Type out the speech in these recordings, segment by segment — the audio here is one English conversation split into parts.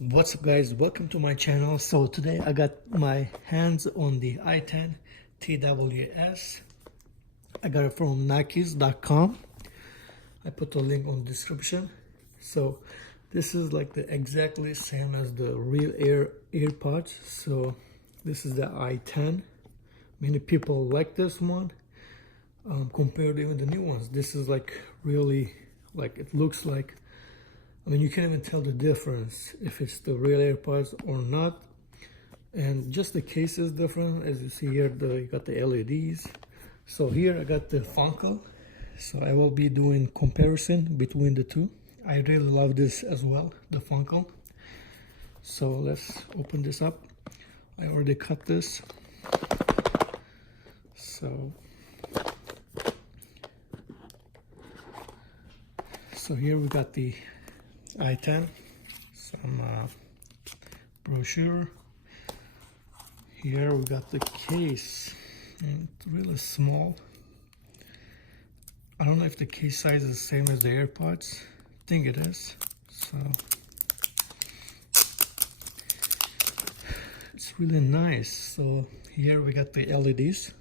What's up guys, welcome to my channel. So today I got my hands on the i10 TWS. I got it from nikes.com. I put the link on the description. So this is like the exactly same as the real AirPods. So this is the i10. Many people like this one compared to even the new ones. This is like really, like it looks like, I mean, you can't even tell the difference if it's the real AirPods or not. And just the case is different. As you see here, you got the LEDs. So here I got the Funko. So I will be doing comparison between the two. I really love this as well, the Funko. So let's open this up. I already cut this. So here we got the i10, some brochure. Here we got the case, and it's really small. I don't know if the case size is the same as the AirPods. I think it is. So it's really nice. So here we got the LEDs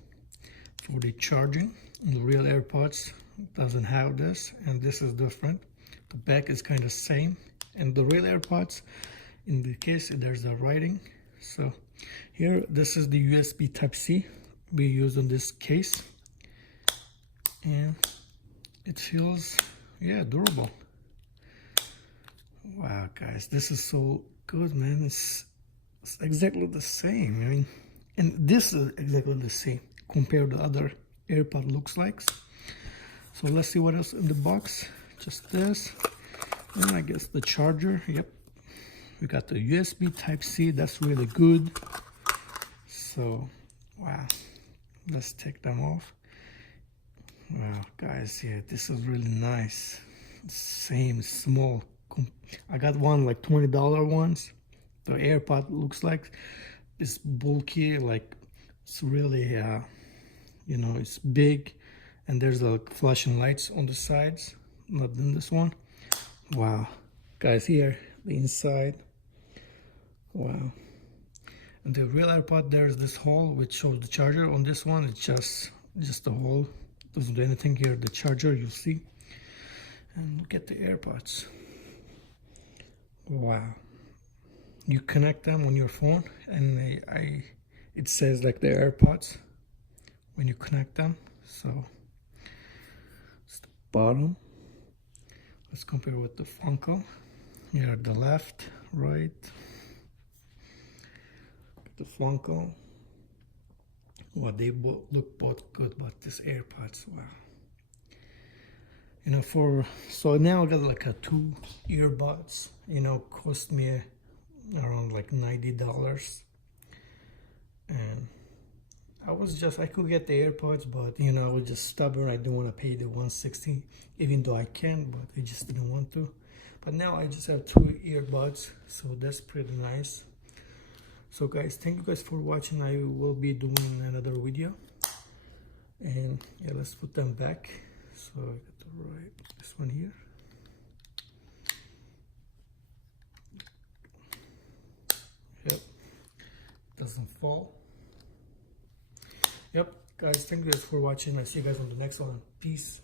for the charging. The real AirPods doesn't have this, and this is different. The back is kind of same, and the real AirPods, in the case there's a writing. So here, this is the USB Type-C we use on this case, and it feels, yeah, durable. Wow guys, this is so good, man. It's exactly the same. I mean, and this is exactly the same compared to other AirPod looks like. So let's see what else in the box. Just this, and I guess the charger. Yep, we got the USB Type-C. That's really good. So wow, let's take them off. Wow guys, yeah, this is really nice. Same, small. I got one like $20 ones. The AirPod looks like it's bulky, like it's really you know, it's big, and there's like flashing lights on the sides. Not in this one. Wow guys, here the inside. Wow. And the real AirPod, there's this hole which shows the charger. On this one it's just a hole, doesn't do anything. Here the charger, you'll see. And look at the AirPods. Wow, you connect them on your phone, and it says like the AirPods when you connect them. So it's the bottom. Let's compare with the Funko. Here the left, right. The Funko. Well, they look both good, but this AirPods, wow. You know, so now I got like a 2 earbuds. You know, cost me around like $90. And I could get the AirPods, but you know, I was just stubborn. I didn't want to pay the $160, even though I can, but I just didn't want to. But now I just have 2 earbuds, so that's pretty nice. So guys, thank you guys for watching. I will be doing another video, and yeah, let's put them back. So I got the right, this one here. Yep, doesn't fall. Yep, guys, thank you guys for watching. I'll see you guys on the next one. Peace.